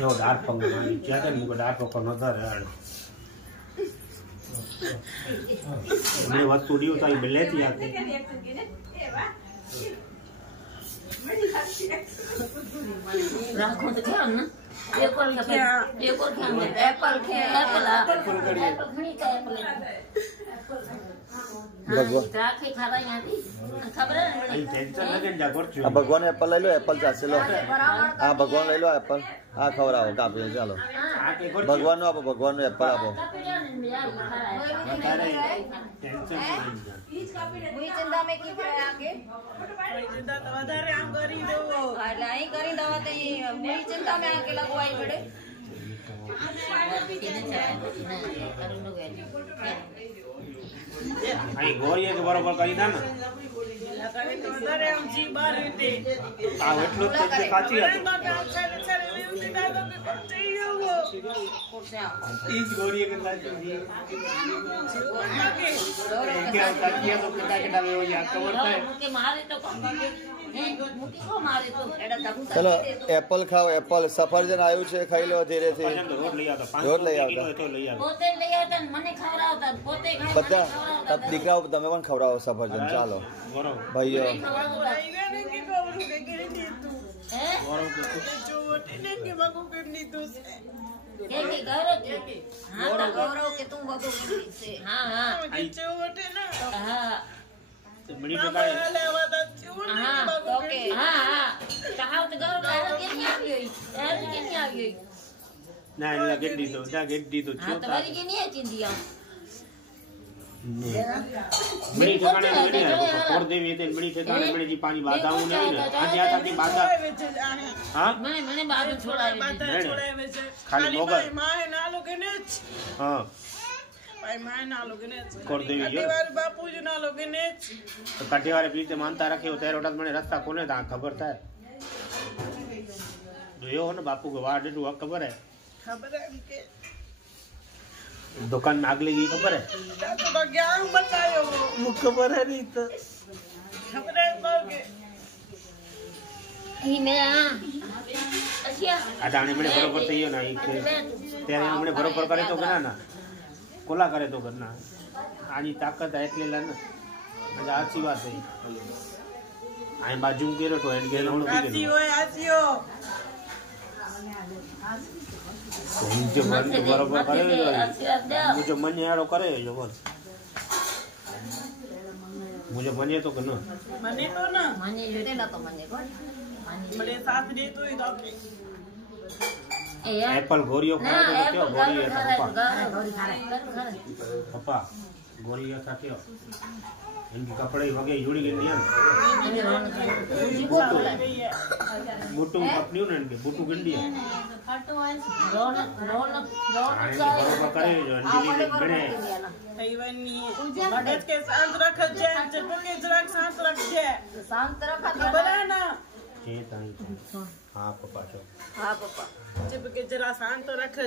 यो डार पंगमानी क्या था मुझे डार पकड़ न था यार हमने वस्तु दी उतारी मिले थी आके राखो तो क्या ना एप्पल भगवान एप्पल ले लो एप्पल चाहे लो हाँ भगवान ले लो एप्पल हाँ खवराओ काफी चलो भगवान नो आपो भगवान नो एप्पल आपो चिंता में की करे आगे चिंता तो વધારે આમ કરી દો એટલે અહીં કરી દો તો મોઈ चिंता में आके लगवाई पड़े आई गोरिया के बराबर करी था ना લગાડે તો વધારે આમ જી બાર રીતે આ એટલું જ કાચી હતું इस गोरिया के साथ क्या काचिया तो कितना कितना वे हो या कवर है के मारे तो मुट्ठी को मारे तो एड़ा दबू चलो एप्पल खाओ एप्पल सफरजन आयु छे खाई लो धीरे से रोड लई आवता रोड लई आवता तो लई आवता પોતે લઈ આવતા મને ખવડાવતા પોતે ખાઈ બધા તબ દીકરાઓ તમે પણ ખવડાવો સફરજન ચાલો બરોબર ભાઈઓ કે ગૌરવ કે હા તો ગૌરવ કે તું બબુ છે હા હા હા बड़ी टकाए હા ઓકે હા હા કહાવ તો ગૌરવ કે નહીં આવી એ કે નહીં આવી ना ना गेड्डी तो હા તો વરી કે નહીં ચિંદિયા बड़ी ठिकाने बड़ी है और देवी ते बड़ी ठिकाने बड़ी जी पानी बाधाओं नहीं ना आज आता थी बाधा हां મને બાબુ છોડાવે છે खाली होगा માય ના લોકે ને हां ભાઈ માય ના લોકે ને कर देवी जो બાપુજી ના લોકે ને तो काटे वाले पीते मानता रखे हो तेरे उठा मैंने रास्ता कोने था खबर था यो हो ना बापू के वार्ड टू खबर है કે दुकान में आग लगी खबर है તો क्या बतायो मुझे खबर है नहीं तो ખબર है બાકે ही मेरा अच्छा आज आने मैंने बरोबर तो ये ना तेरे हमने बरोबर करे तो करना ना कोला करे तो करना आज ताकत है એટલે લા ના आज अच्छी बात है आई बाजू के रो तो एंड के नो આસી હોય આસીઓ मुझे बरोबर करे मुझे मन यारो करे जो बोल मुझे बने तो करना મને તો ના મને જોતેલા તો મને કોણ મને સાથ દે તો ઈ તો એ યાર एप्पल गोरियो खाओ तो क्यों गोरी है पापा ગોરી ખારે पापा गोरी ऐसा क्यों इनके कपड़े वगे जुड़ी गई नहीं बुटू अपनी ने इनके बुटू गंडी है રોન बरोबर करे जो अंजलि बने થઈવાની મગજ કે શાંત રખ છે ચટકે જરાક શાંત રાખજે શાંત રખા ખબર હે ના ये ताई हां पापा चो હા પપ્પા ચટકે જરા શાંત રખ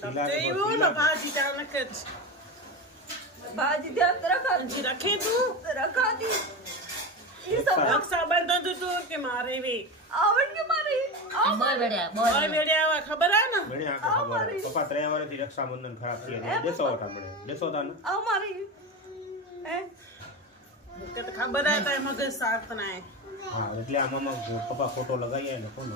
તબ તેવો ના ભાજી તા નકજ ભાજી ધ્યાન રખા રખે તું રખા દી ये सब रक्षाबंधन तो के मारे वे आवड़ के मारे બોલ બેડા બોલ ओए मेरे आवा खबर है ना बने आके खबर है पापा 3 वारे थी रक्षाबंधन खराब किया गया देसो ओटा बने देसो था ना आओ मारी है के खबर है तो मगज साथ ना है हां એટલે આ મામા પપ્પा फोटो लगाई है ना कोन